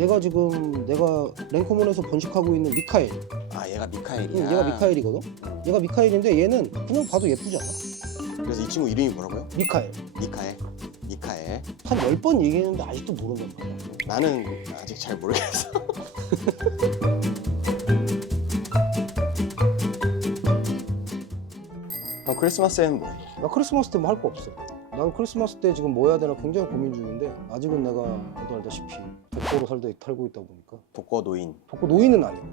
얘가 지금 내가 랭커몬에서 번식하고 있는 미카엘. 아 얘가 미카엘이야. 얘가 미카엘이거든. 얘가 미카엘인데 얘는 그냥 봐도 예쁘지 않아. 그래서 이 친구 이름이 뭐라고요? 미카엘. 미카엘. 미카엘. 한 10번 얘기했는데 아직도 모른단 말이야. 나는 아직 잘 모르겠어. 그럼 크리스마스에는 뭐해? 나 크리스마스 때 뭐 할 거 없어. 난 크리스마스 때 지금 뭐 해야 되나 굉장히 고민 중인데 아직은 내가 너도 알다시피 독거로 살고 있다 보니까 독거 노인. 독거 노인은 아니고.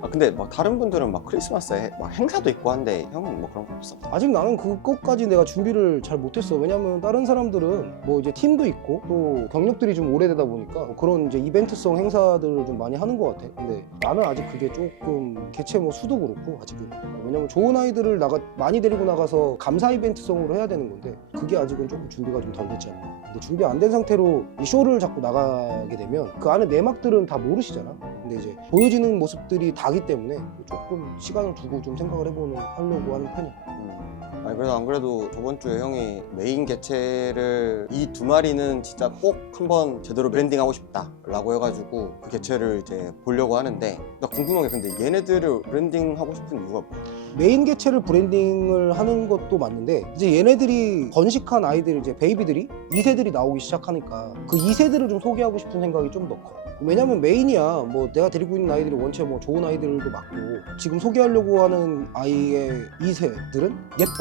아 근데 막 다른 분들은 막 크리스마스에 막 행사도 있고 한데 형은 뭐 그런 거 없어? 아직 나는 그것까지 내가 준비를 잘 못했어. 왜냐면 다른 사람들은 뭐 이제 팀도 있고 또 경력들이 좀 오래되다 보니까 뭐 그런 이제 이벤트성 행사들을 좀 많이 하는 것 같아. 근데 나는 아직 그게 조금 개체 뭐 수도 그렇고 아직은. 왜냐면 좋은 아이들을 많이 데리고 나가서 감사 이벤트성으로 해야 되는 건데 그게 아직은 조금 준비가 좀 덜 됐지 않나. 근데 준비 안 된 상태로 이 쇼를 자꾸 나가게 되면 그 안에 내막들은 다 모르시잖아. 근데 이제 보여지는 모습들이 다기 때문에 조금 시간을 두고 좀 생각을 하려고 하는 편이야. 아니 그래도 안 그래도 저번 주에 형이 메인 개체를 이 두 마리는 진짜 꼭 한번 제대로 브랜딩하고 싶다 라고 해가지고 그 개체를 이제 보려고 하는데 나 궁금한 게 근데 얘네들을 브랜딩하고 싶은 이유가 뭐야? 메인 개체를 브랜딩을 하는 것도 맞는데 이제 얘네들이 번식한 아이들 이제 베이비들이 2세들이 나오기 시작하니까 그 2세들을 좀 소개하고 싶은 생각이 좀 더 커. 왜냐면 메인이야 뭐 내가 데리고 있는 아이들이 원체 뭐 좋은 아이들도 맞고 지금 소개하려고 하는 아이의 2세들은 예뻐.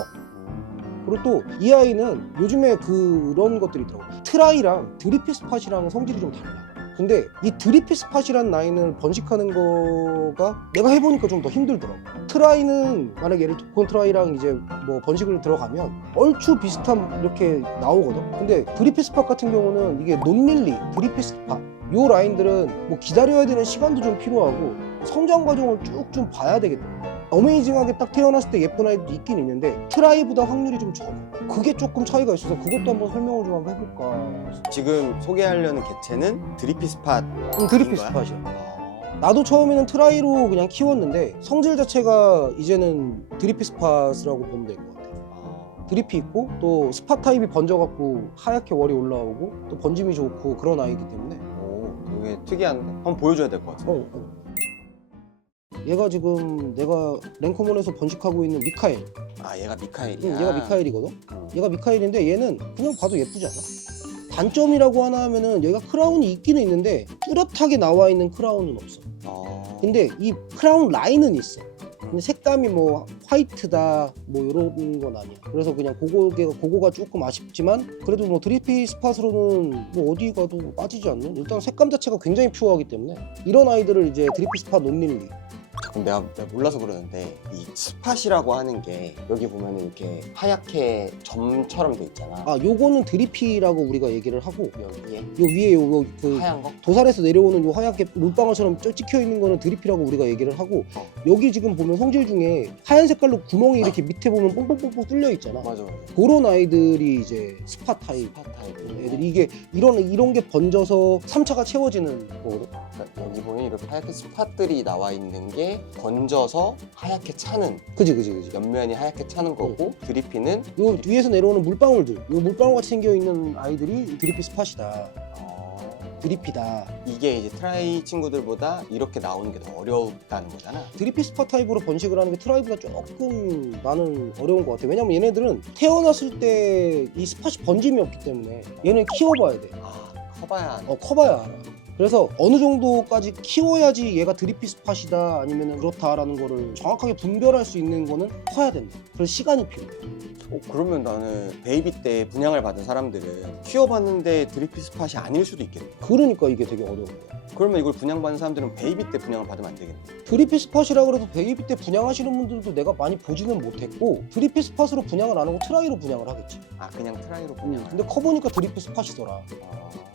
그리고 또 이 아이는 요즘에 그런 것들이 있더라고. 트라이랑 드리피스팟이랑 성질이 좀 달라. 근데 이 드리피스팟이라는 라인을 번식하는 거가 내가 해보니까 좀 더 힘들더라고. 트라이는 만약에 얘를 독건 트라이랑 이제 뭐 번식을 들어가면 얼추 비슷한 이렇게 나오거든. 근데 드리피스팟 같은 경우는 이게 논밀리, 드리피스팟 요 라인들은 뭐 기다려야 되는 시간도 좀 필요하고 성장 과정을 쭉 좀 봐야 되겠더라고. 어메이징하게 딱 태어났을 때 예쁜 아이도 있긴 있는데 트라이보다 확률이 좀 적어. 그게 조금 차이가 있어서 그것도 한번 설명을 좀 한번 해볼까. 지금 소개하려는 개체는 드리피스팟. 드리피스팟이야. 나도 처음에는 트라이로 그냥 키웠는데 성질 자체가 이제는 드리피스팟이라고 보면 될 것 같아. 드리피 있고 또 스팟 타입이 번져갖고 하얗게 월이 올라오고 또 번짐이 좋고 그런 아이기 때문에. 오 되게 특이한데 한번 보여줘야 될 것 같아. 얘가 지금 내가 랭커몬에서 번식하고 있는 미카엘. 아 얘가 미카엘이야. 얘가 미카엘이거든. 얘가 미카엘인데 얘는 그냥 봐도 예쁘지 않아. 단점이라고 하나 하면은 얘가 크라운이 있기는 있는데 뚜렷하게 나와 있는 크라운은 없어. 근데 이 크라운 라인은 있어. 근데 색감이 뭐 화이트다 뭐 이런 건 아니야. 그래서 그냥 그거가 조금 아쉽지만 그래도 뭐 드리피 스팟으로는 뭐 어디 가도 빠지지 않는. 일단 색감 자체가 굉장히 퓨어하기 때문에 이런 아이들을 이제 드리피 스팟 논릴리. 그럼 내가 몰라서 그러는데 이 스팟이라고 하는 게 여기 보면 이렇게 하얗게 점처럼 돼 있잖아. 아 요거는 드리피라고 우리가 얘기를 하고 여기에 요 위에 요 그 하얀 거? 도살에서 내려오는 요 하얗게 물방울처럼 찍혀 있는 거는 드리피라고 우리가 얘기를 하고 여기 지금 보면 성질 중에 하얀 색깔로 구멍이 이렇게 밑에 보면 뽕뽕뽕뽕 뚫려 있잖아. 맞아. 그런 아이들이 이제 스팟 타입. 스팟 타입. 애들이 이게 이런 게 번져서 3차가 채워지는 거거든. 그러니까 여기 보면 이렇게 하얗게 스팟들이 나와 있는 게 번져서 하얗게 차는 그지. 옆면이 하얗게 차는 거고 드리피는 요 위에서 내려오는 물방울들, 요 물방울 같이 생겨 있는 아이들이 드리피 스팟이다. 드리피다. 이게 이제 트라이 친구들보다 이렇게 나오는 게 더 어렵다는 거잖아. 드리피 스팟 타입으로 번식을 하는 게 트라이보다 조금 나는 어려운 것 같아. 왜냐면 얘네들은 태어났을 때 이 스팟이 번짐이 없기 때문에 얘는 키워봐야 돼. 커봐야 커봐야 알아. 그래서 어느 정도까지 키워야지 얘가 드리피 스팟이다 아니면 그렇다라는 거를 정확하게 분별할 수 있는 거는 커야 된다. 그래서 시간이 필요해. 그러면 나는 베이비 때 분양을 받은 사람들은 키워봤는데 드리피 스팟이 아닐 수도 있겠네. 그러니까 이게 되게 어려운 거야. 그러면 이걸 분양받는 사람들은 베이비 때 분양을 받으면 안 되겠네. 드리피 스팟이라 그래도 베이비 때 분양하시는 분들도 내가 많이 보지는 못했고 드리피 스팟으로 분양을 안 하고 트라이로 분양을 하겠지. 아 그냥 트라이로 분양을. 근데 커보니까 드리피 스팟이더라.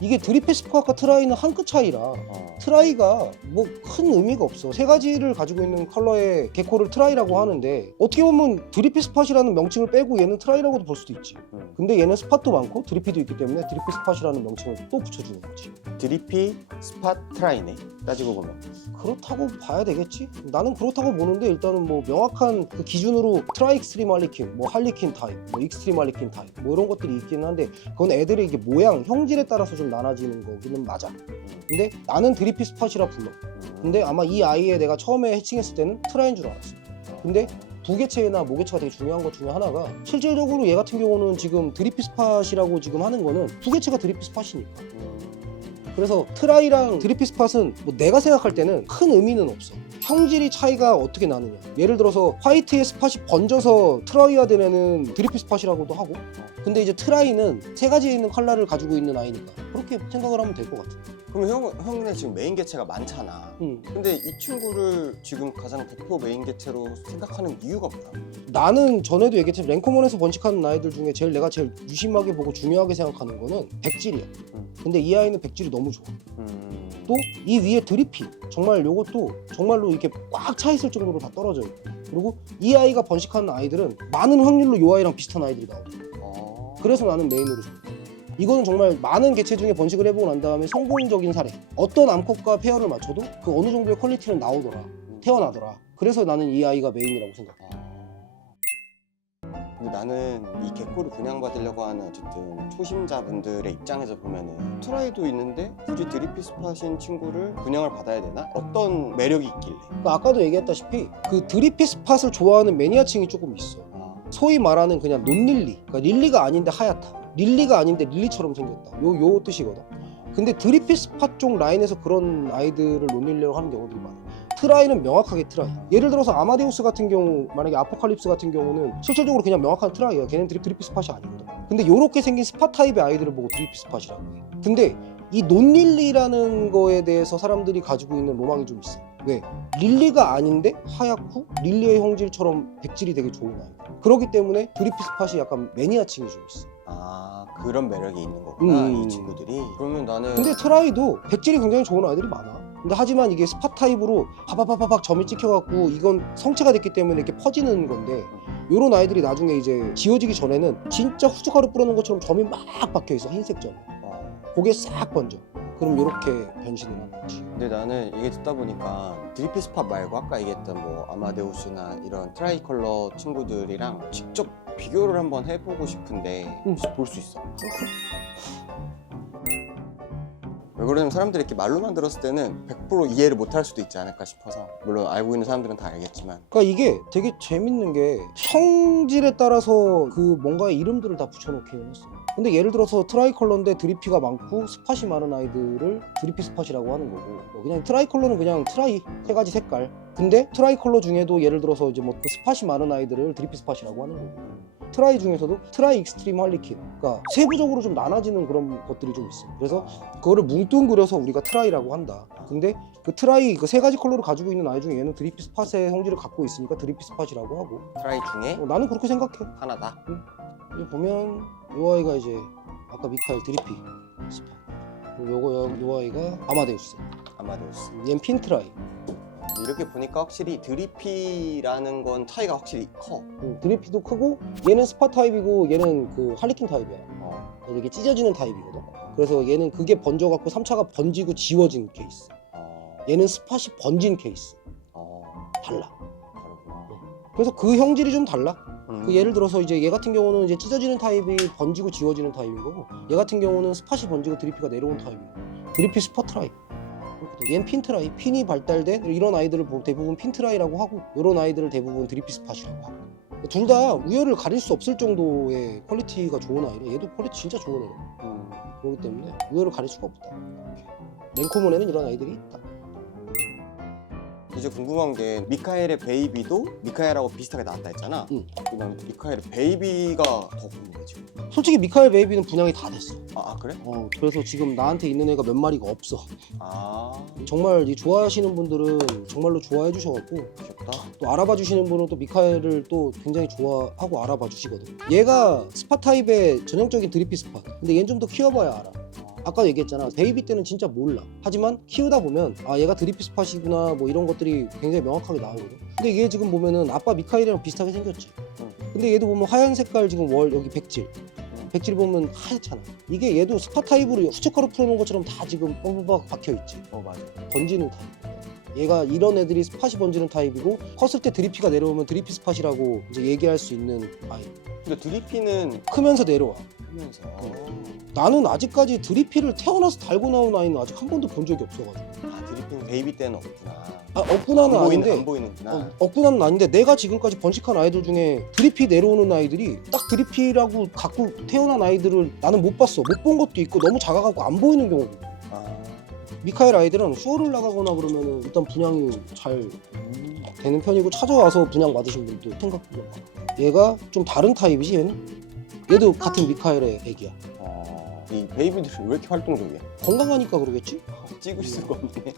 이게 드리피 스팟과 트라이는 한 끗 차이라 트라이가 뭐 큰 의미가 없어. 세 가지를 가지고 있는 컬러의 개코를 트라이라고 하는데 어떻게 보면 드리피 스팟이라는 명칭을 빼고 얘는 트라이라고도 볼 수도 있지. 근데 얘는 스팟도 많고 드리피도 있기 때문에 드리피 스팟이라는 명칭을 또 붙여주는 거지. 드리피, 스팟, 트라이네. 따지고 보면. 그렇다고 봐야 되겠지? 나는 그렇다고 보는데 일단은 뭐 명확한 그 기준으로 트라이 익스트림 할리퀸, 뭐 할리퀸 타입, 뭐 익스트림 할리퀸 타입 뭐 이런 것들이 있기는 한데 그건 애들의 이게 모양, 형질에 따라서 좀 나눠지는 거기는 맞아. 근데 나는 드리피 스팟이라 불러. 근데 아마 이 아이에 내가 처음에 해칭했을 때는 트라이인 줄 알았어. 근데 부개체나 모개체가 되게 중요한 것 중에 하나가 실질적으로 얘 같은 경우는 지금 드리피 스팟이라고 지금 하는 거는 부개체가 드리피 스팟이니까. 그래서 트라이랑 드리피 스팟은 뭐 내가 생각할 때는 큰 의미는 없어. 형질이 차이가 어떻게 나느냐. 예를 들어서 화이트의 스팟이 번져서 트라이화 된 애는 드리피 스팟이라고도 하고, 근데 이제 트라이는 세 가지에 있는 컬러를 가지고 있는 아이니까 그렇게 생각을 하면 될 것 같아. 그럼 형네 지금 메인 개체가 많잖아. 근데 이 친구를 지금 가장 대표 메인 개체로 생각하는 이유가 뭐야? 나는 전에도 얘기했지만 랭커몬에서 번식하는 아이들 중에 내가 제일 유심하게 보고 중요하게 생각하는 거는 백질이야. 근데 이 아이는 백질이 너무 좋아. 또 이 위에 드리피, 정말 요것도 정말로 이렇게 꽉 차 있을 정도로 다 떨어져 있고, 그리고 이 아이가 번식하는 아이들은 많은 확률로 이 아이랑 비슷한 아이들이 나오고, 그래서 나는 메인으로 줘. 이거는 정말 많은 개체 중에 번식을 해보고 난 다음에 성공적인 사례. 어떤 암컷과 페어를 맞춰도 그 어느 정도의 퀄리티는 나오더라, 태어나더라. 그래서 나는 이 아이가 메인이라고 생각해. 근데 나는 이 개코를 분양받으려고 하는 어쨌든 초심자분들의 입장에서 보면은 트라이도 있는데 굳이 드리피 스팟인 친구를 분양을 받아야 되나? 어떤 매력이 있길래? 그러니까 아까도 얘기했다시피 그 드리피 스팟을 좋아하는 매니아층이 조금 있어. 소위 말하는 그냥 논릴리, 그러니까 릴리가 아닌데 하얗다, 릴리가 아닌데 릴리처럼 생겼다, 요 뜻이거든. 근데 드리피 스팟 쪽 라인에서 그런 아이들을 논릴리라고 하는 경우들이 많아. 트라이는 명확하게 트라이. 예를 들어서 아마데우스 같은 경우, 만약에 아포칼립스 같은 경우는 실질적으로 그냥 명확한 트라이야. 걔는 드리피 스팟이 아니거든. 근데 요렇게 생긴 스팟 타입의 아이들을 보고 드리피 스팟이라고 해. 근데 이 논릴리라는 거에 대해서 사람들이 가지고 있는 로망이 좀 있어. 왜? 릴리가 아닌데 하얗고 릴리의 형질처럼 백질이 되게 좋은 아이. 그렇기 때문에 드리피 스팟이 약간 매니아층이 좀 있어. 아, 그런 매력이 있는 거구나, 이 친구들이. 그러면 나는 근데 트라이도 백질이 굉장히 좋은 아이들이 많아. 근데 하지만 이게 스팟 타입으로 파파파파박 점이 찍혀갖고 이건 성체가 됐기 때문에 이렇게 퍼지는 건데, 요런 아이들이 나중에 이제 지워지기 전에는 진짜 후춧가루 뿌려놓은 것처럼 점이 막 박혀있어, 흰색 점. 그게 싹 번져. 그럼 요렇게 변신을 하는 거지. 근데 나는 얘기 듣다 보니까 드리피 스팟 말고 아까 얘기했던 뭐 아마데우스나 이런 트라이 컬러 친구들이랑 직접 비교를 한번 해보고 싶은데 볼 수 있어? 왜 그러냐면 사람들이 이렇게 말로만 들었을 때는 100% 이해를 못할 수도 있지 않을까 싶어서. 물론 알고 있는 사람들은 다 알겠지만. 그러니까 이게 되게 재밌는 게 형질에 따라서 그 뭔가의 이름들을 다 붙여놓기는 했어. 근데 예를 들어서 트라이 컬러인데 드리피가 많고 스팟이 많은 아이들을 드리피 스팟이라고 하는 거고, 그냥 트라이 컬러는 그냥 트라이 세 가지 색깔. 근데 트라이 컬러 중에도 예를 들어서 이제 뭐 그 스팟이 많은 아이들을 드리피 스팟이라고 하는 거고, 트라이 중에서도 트라이 익스트림 할리퀸, 그러니까 세부적으로 좀 나눠지는 그런 것들이 좀 있어. 그래서 그거를 뭉뚱그려서 우리가 트라이라고 한다. 근데 그 트라이 그 세 가지 컬러를 가지고 있는 아이 중에 얘는 드리피 스팟의 성질을 갖고 있으니까 드리피 스팟이라고 하고. 트라이 중에 나는 그렇게 생각해. 하나다. 이제 보면 요 아이가 이제 아까 미카엘 드리피 스팟, 그리고 요 아이가 아마데우스. 아마데우스. 얘는 핀트라이. 이렇게 보니까 확실히 드리피라는 건 차이가 확실히 커. 드리피도 크고, 얘는 스팟 타입이고 얘는 그 할리퀸 타입이야. 이게 찢어지는 타입이거든. 그래서 얘는 그게 번져갖고 3차가 번지고 지워진 케이스. 얘는 스팟이 번진 케이스. 달라. 그렇구나. 그래서 그 형질이 좀 달라. 그 예를 들어서 이제 얘 같은 경우는 이제 찢어지는 타입이 번지고 지워지는 타입인 거고, 얘 같은 경우는 스팟이 번지고 드리피가 내려온 타입이고. 드리피 스팟 트라이. 얘는 핀트라이, 핀이 발달된 이런 아이들을 대부분 핀트라이라고 하고, 이런 아이들을 대부분 드리피 스팟이라고 하고. 둘 다 우열을 가릴 수 없을 정도의 퀄리티가 좋은 아이래. 얘도 퀄리티 진짜 좋은 애래. 그렇기 때문에 우열을 가릴 수가 없다. 랭코몬에는 이런 아이들이 있다. 이제 궁금한 게 미카엘의 베이비도 미카엘하고 비슷하게 나왔다 했잖아. 그다음 미카엘의 베이비가 더 궁금해 지금. 솔직히 미카엘 베이비는 분양이 다 됐어. 아 그래? 그래서 지금 나한테 있는 애가 몇 마리가 없어. 정말 이 좋아하시는 분들은 정말로 좋아해 주셔갖고, 귀엽다. 또 알아봐 주시는 분은 또 미카엘을 또 굉장히 좋아하고 알아봐 주시거든. 얘가 스팟 타입의 전형적인 드리피 스팟. 근데 얘는 좀 더 키워봐야 알아. 아까 얘기했잖아, 베이비 때는 진짜 몰라. 하지만 키우다 보면 아, 얘가 드리피 스팟이구나, 뭐 이런 것들이 굉장히 명확하게 나오거든. 근데 얘 지금 보면은 아빠 미카엘이랑 비슷하게 생겼지. 근데 얘도 보면 하얀 색깔 지금 여기 백질, 백질이 보면 하얗잖아. 이게 얘도 스파 타입으로 후춧가루 풀어놓은 것처럼 다 지금 뻥뻥 박혀있지. 맞아. 번지는 타입. 얘가 이런 애들이 스팟이 번지는 타입이고 컸을 때 드리피가 내려오면 드리피 스팟이라고 이제 얘기할 수 있는 아이. 근데 드리피는 크면서 내려와. 하면서 나는 아직까지 드리피를 태어나서 달고 나온 아이는 아직 한 번도 본 적이 없어가지고. 드리피는 베이비 때는 없구나. 없구나는 아닌데. 안 보이는구나. 없구나는 아닌데 내가 지금까지 번식한 아이들 중에 드리피 내려오는 아이들이 딱 드리피라고 갖고 태어난 아이들을 나는 못 봤어. 못 본 것도 있고 너무 작아갖고 안 보이는 경우도 있고. 미카엘 아이들은 수어를 나가거나 그러면은 일단 분양이 잘 되는 편이고 찾아와서 분양 받으신 분도 생각보다 많아. 얘가 좀 다른 타입이지 얘는? 얘도 같은 미카엘의 애기야. 이 베이비들이 왜 이렇게 활동적이야? 건강하니까 그러겠지? 찍을 수가 없네.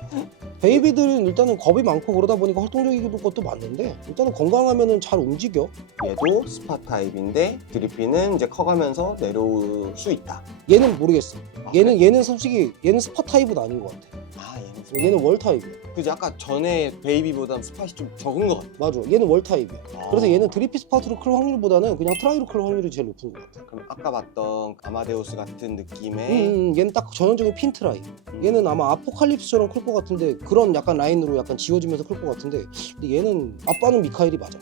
베이비들은 일단은 겁이 많고 그러다 보니까 활동적인 것도 맞는데 일단은 건강하면은 잘 움직여. 얘도 스파 타입인데 드리피는 이제 커가면서 내려올 수 있다. 얘는 모르겠어. 그래? 얘는 솔직히 얘는 스파 타입은 아닌 것 같아. 얘는 월 타입이야. 그지 아까 전에 베이비보다 스팟이 좀 적은 것 같아. 맞아. 얘는 월 타입이야. 그래서 얘는 드리피 스팟으로 클 확률보다는 그냥 트라이로 클 확률이 제일 높은 것 같아. 그럼 아까 봤던 아마데우스 같은 느낌의 얘는 딱 전형적인 핀 트라이. 얘는 아마 아포칼립스처럼 클 것 같은데 그런 약간 라인으로 약간 지워지면서 클 것 같은데 근데 얘는 아빠는 미카엘이 맞아.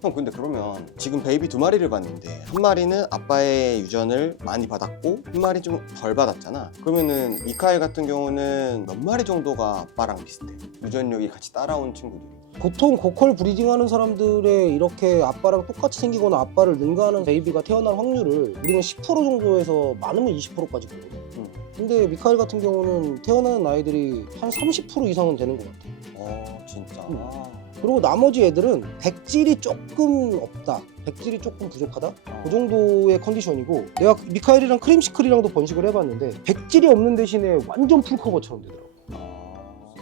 형 근데 그러면 지금 베이비 2마리를 봤는데 한 마리는 아빠의 유전을 많이 받았고 한 마리 좀 덜 받았잖아. 그러면은 미카엘 같은 경우는 몇 마리 정도가 아빠랑 비슷해? 유전력이 같이 따라온 친구들이. 보통 고컬 브리딩하는 사람들의 이렇게 아빠랑 똑같이 생기거나 아빠를 능가하는 베이비가 태어날 확률을 우리는 10% 정도에서 많으면 20%까지 보거든. 근데 미카엘 같은 경우는 태어나는 아이들이 한 30% 이상은 되는 것 같아. 진짜. 그리고 나머지 애들은 백질이 조금 없다, 백질이 조금 부족하다, 그 정도의 컨디션이고 내가 미카엘이랑 크림시클이랑도 번식을 해봤는데 백질이 없는 대신에 완전 풀커버처럼 되더라고.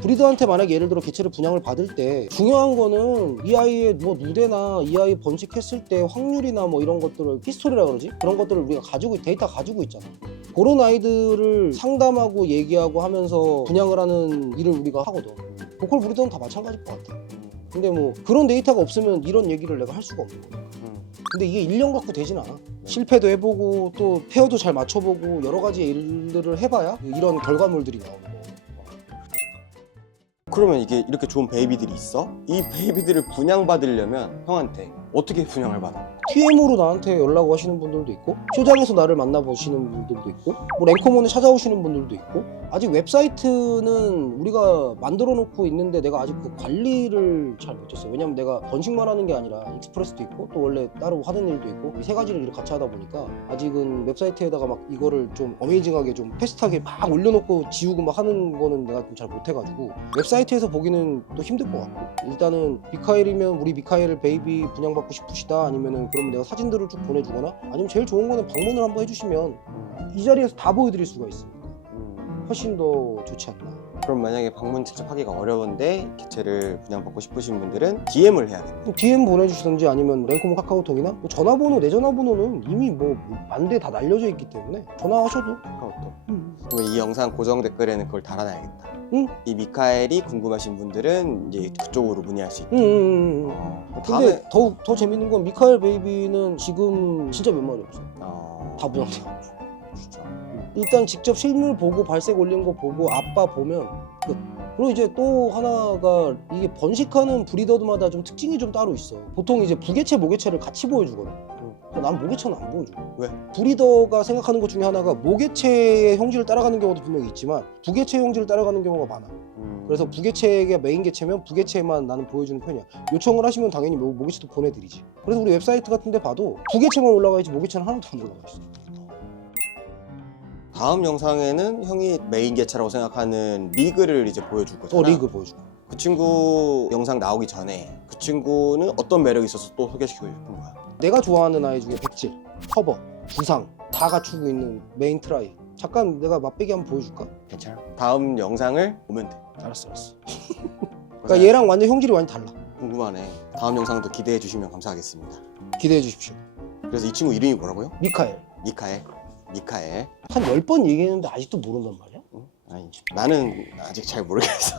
브리더한테 만약에 예를 들어 개체를 분양을 받을 때 중요한 거는 이 아이의 뭐 누대나 이 아이 번식했을 때 확률이나 뭐 이런 것들을 히스토리라 그러지? 그런 것들을 우리가 데이터 가지고 있잖아. 그런 아이들을 상담하고 얘기하고 하면서 분양을 하는 일을 우리가 하거든. 고컬 브리더는 다 마찬가지일 것 같아. 근데 뭐 그런 데이터가 없으면 이런 얘기를 내가 할 수가 없는 거야. 근데 이게 1년 갖고 되진 않아. 실패도 해보고 또 페어도 잘 맞춰보고 여러 가지 일들을 해봐야 이런 결과물들이 나오는 거야. 그러면 이게 이렇게 좋은 베이비들이 있어? 이 베이비들을 분양받으려면 형한테 어떻게 분양을 받아? TM으로 나한테 연락 하시는 분들도 있고 쇼장에서 나를 만나보시는 분들도 있고 뭐 랭커몬에 찾아오시는 분들도 있고 아직 웹사이트는 우리가 만들어 놓고 있는데 내가 아직 그 관리를 잘 못했어. 왜냐면 내가 번식만 하는 게 아니라 익스프레스도 있고 또 원래 따로 하는 일도 있고 이 세 가지를 이렇게 같이 하다 보니까 아직은 웹사이트에다가 막 이거를 좀 어메이징하게 좀 패스트하게 막 올려놓고 지우고 막 하는 거는 내가 좀 잘 못해가지고 웹사이트에서 보기는 또 힘들 것 같고 일단은 미카엘이면 우리 미카엘 베이비 분양받고 싶으시다 아니면은 그러면 내가 사진들을 쭉 보내주거나 아니면 제일 좋은 거는 방문을 한번 해주시면 이 자리에서 다 보여드릴 수가 있으니까 훨씬 더 좋지 않나. 그럼 만약에 방문 직접 하기가 어려운데 개체를 분양받고 싶으신 분들은 DM을 해야겠네. DM 보내주시든지 아니면 랭커몬 카카오톡이나 뭐 전화번호, 내 전화번호는 이미 뭐 만대 다 날려져 있기 때문에 전화하셔도. 카카오톡. 그럼 이 영상 고정 댓글에는 그걸 달아놔야겠다. 응. 이 미카엘이 궁금하신 분들은 이제 그쪽으로 문의할 수 있게. 근데 더 재밌는 건 미카엘 베이비는 지금 진짜 몇 마리 없어. 다 분양돼. 진짜. 일단 직접 실물 보고 발색 올린 거 보고 아빠 보면 끝. 그리고 이제 또 하나가 이게 번식하는 브리더마다 좀 특징이 좀 따로 있어. 보통 이제 부개체, 모개체를 같이 보여주거든. 난 모개체는 안 보여줘. 왜? 브리더가 생각하는 것 중에 하나가 모개체의 형질을 따라가는 경우도 분명히 있지만 부개체 형질을 따라가는 경우가 많아. 그래서 부개체가 메인 개체면 부개체만 나는 보여주는 편이야. 요청을 하시면 당연히 모개체도 보내드리지. 그래서 우리 웹사이트 같은 데 봐도 부개체만 올라가 있지 모개체는 하나도 안 올라가 있어. 다음 영상에는 형이 메인 개체라고 생각하는 리그를 이제 보여줄 거잖아. 리그 보여줘. 그 친구 영상 나오기 전에 그 친구는 어떤 매력이 있어서 또 소개시키고 싶은 거야? 내가 좋아하는 아이 중에 백질, 커버, 부상 다 갖추고 있는 메인 트라이. 잠깐 내가 맛배기 한번 보여줄까? 괜찮아. 다음 영상을 보면 돼. 알았어. 그러니까 얘랑 완전 형질이 완전 달라. 궁금하네. 다음 영상도 기대해 주시면 감사하겠습니다. 기대해 주십시오. 그래서 이 친구 이름이 뭐라고요? 미카엘. 미카엘. 한 10번 얘기했는데 아직도 모른단 말이야? 아니, 나는 아직 잘 모르겠어.